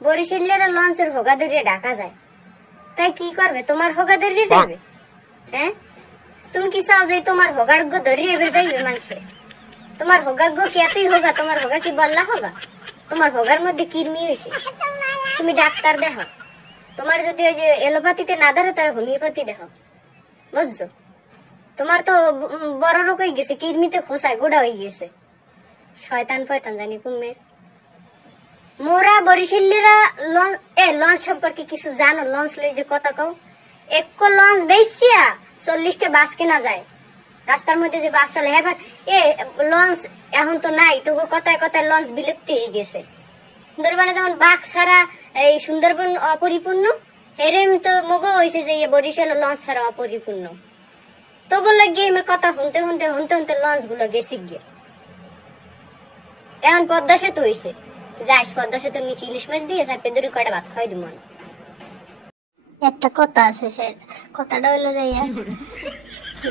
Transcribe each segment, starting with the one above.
বরিশালের লঞ্চের হোগা ধরিয়ে ডাকা যায়, তাই কি করবে? তোমার হোগা ধরিয়ে যাবে? হ্যাঁ, তুমি কি চাও যে তোমার হোগার গো ধরিয়ে যাইবে মানুষে? তোমার হোগা গো কি এতই হোগা? তোমার হোগা কি বললা হোগা? তোমার হোগার মধ্যে কৃমি হয়েছে, তুমি ডাক্তার দেখো। তোমার যদি ওই যে এলোপ্যাথিতে না ধরে তাহলে হোমিওপ্যাথি দেখো, বুঝছো? তোমার তো বড় রোগ হয়ে গেছে, কৃমিতে খোসায় গোড়া হয়ে গেছে। শয়তান ফয়তান জানি কুমের। মোরা বরিশালীরা লঞ্চ সম্পর্কে কিছু জানো? লঞ্চ লই যে কথা কও, এক লঞ্চ বেচিয়া 40টা বাস কেনা যায়। রাস্তার মধ্যে যে বাস চলে, এবার লঞ্চ এখন তো নাই, তবু কথায় কথায় লঞ্চ বিলুপ্তি হয়ে গেছে। সুন্দরবনে যেমন বাঘ ছাড়া এই সুন্দরবন অপরিপূর্ণ, এরম তো মগো হয়েছে যে বরিশাল লঞ্চ ছাড়া অপরিপূর্ণ। তবু লাগিয়ে আমার কথা শুনতে শুনতে শুনতে শুনতে লঞ্চ গুলো গেছে গিয়ে। এখন পদ্মা সেতু হয়েছে, যাইস পদ্মা সেতু নিচে ইলিশ মাছ দিয়ে চারপে দূরে কয়টা ভাত খাওয়াই দিব। একটা কথা আছে, সে কথাটা হইলো যে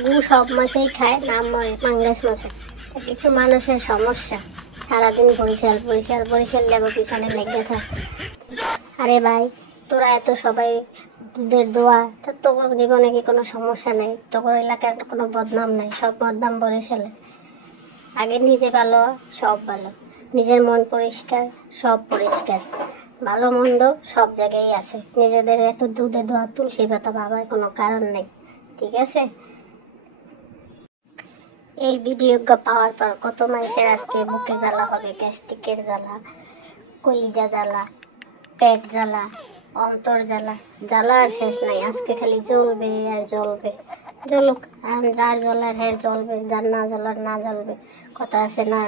গু সব মাছেই খায়, নাম পাঙ্গাস মাছে। কিছু মানুষের সমস্যা, সারাদিন বরিশাল বরিশাল বরিশাল লেগো পিছনে লেগে থাকে। আরে ভাই, তোরা এত সবাই দুধের দোয়া, তোর জীবনে কি কোনো সমস্যা নেই? তোর এলাকার কোনো বদনাম নাই, সব বদনাম বরিশালে। আগে নিজে ভালো, সব ভালো, নিজের মন পরিষ্কার, সব পরিষ্কার, ভালো মন্দ সব জায়গায় আছে। নিজেদের এত দুধে দোয়া তুলসী পাতা ভাবার কোনো কারণ নেই, ঠিক আছে? এই ভিডিও পাওয়ার পর কত মানুষের আজকে বুকে জ্বালা হবে, গ্যাস্ট্রিকের জ্বালা, কলিজা জ্বালা, পেট জ্বালা, অন্তর জ্বালা, জ্বালা আর শেষ নাই। আজকে খালি জ্বলবে আর জ্বলবে, জ্বলুক, যার জ্বলার হের জ্বলবে, যার না জ্বলার না জ্বলবে। কথা আছে না,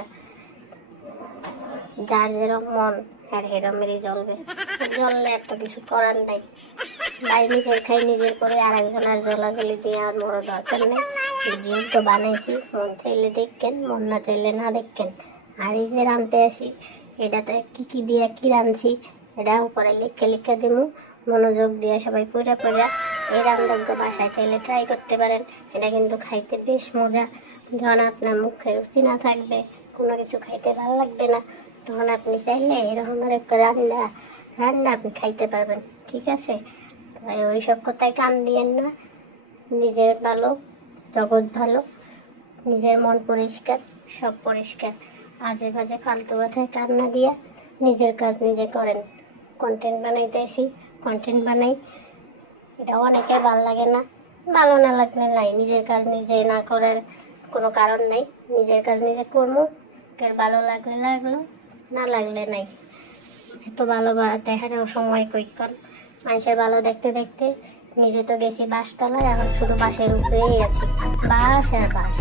যার যেরকম মন হ্যাঁ হেরমেরই জ্বলবে, জ্বললে একটা কিছু করার নাই। ভাই নিজের খাই নিজের করে আর একজনের জ্বলাজ্বলি দিয়ে আর বড় দরকার নেই। ভিডিও তো বানাইছি, মন চাইলে দেখেন, মন না চাইলে না দেখেন। আর এই যে রাঁধতে আসি, এটাতে কি কি দিয়ে কি রাঁধছি এটা উপরে লিখে লিখে দিব, মনোযোগ দিয়ে সবাই পড়া পড়া এই রান্নাটা বাসায় চাইলে ট্রাই করতে পারেন। এটা কিন্তু খাইতে বেশ মজা। যখন আপনার মুখে রুচি না থাকবে, কোনো কিছু খাইতে ভালো লাগবে না, তখন আপনি চাইলে এরকম একটা রান্না আপনি খাইতে পারবেন, ঠিক আছে? তাই ওই সব কথায় কান দিয়েন না। নিজের ভালো, জগৎ ভালো, নিজের মন পরিষ্কার, সব পরিষ্কার। আজে বাজে ফালতু কথায় কান না দিয়া নিজের কাজ নিজে করেন। কন্টেন্ট বানাইতেছি, কন্টেন্ট বানাই, এটা অনেকের ভালো লাগে না, ভালো না লাগলে নাই। নিজের কাজ নিজে না করার কোনো কারণ নাই। নিজের কাজ নিজে করবো, ভালো লাগলে লাগলো, না লাগলে নাই। এত ভালো দেখার সময় কইকন, মানুষের ভালো দেখতে দেখতে নিজে তো গেছি বাসতলায়, এখন শুধু বাসের উপরেই আছি, বাস আর বাস।